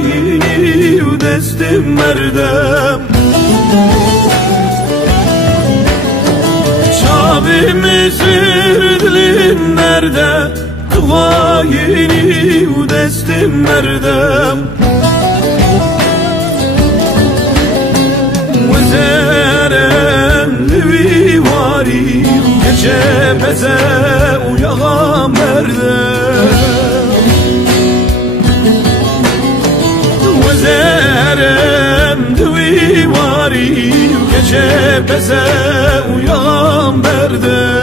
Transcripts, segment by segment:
خاینی و دست مردم شابی مصر دلین نرده خاینی و دست مردم وزرم لوی واری گچه بزه و یغا مردم وزرم دوی واری گچه بزه و یغا مردم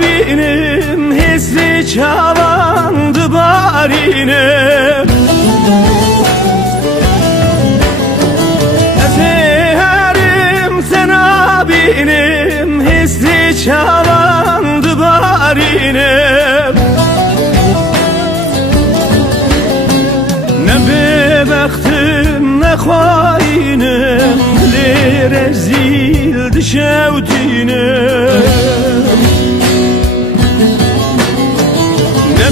benim hissi çavandı barine Ezeherim sana benim hissi çavandı barine Ne bebektim ne khainim Li rezildi şevtinim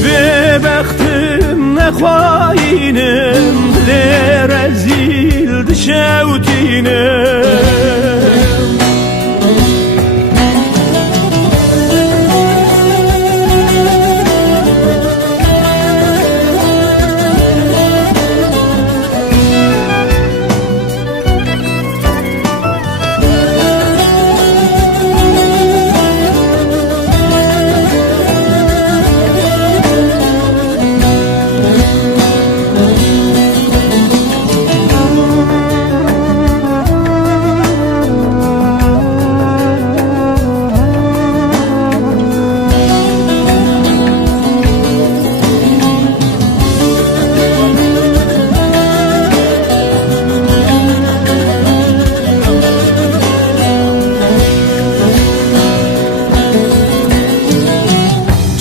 ببختم نخواینم لرزیل دشوتینم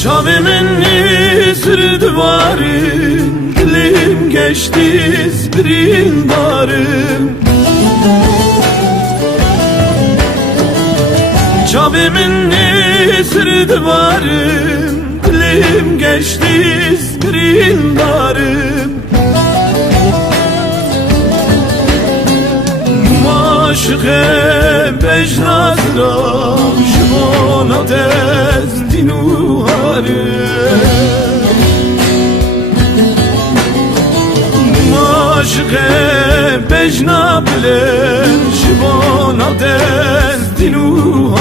Çavimin nisir duvarım Dilim geçti zbrin darım Çavimin nisir duvarım Dilim geçti zbrin darım Maşıke bejnazram Şibona tez dinu Maşıke bejna bilen Şibona tez dinu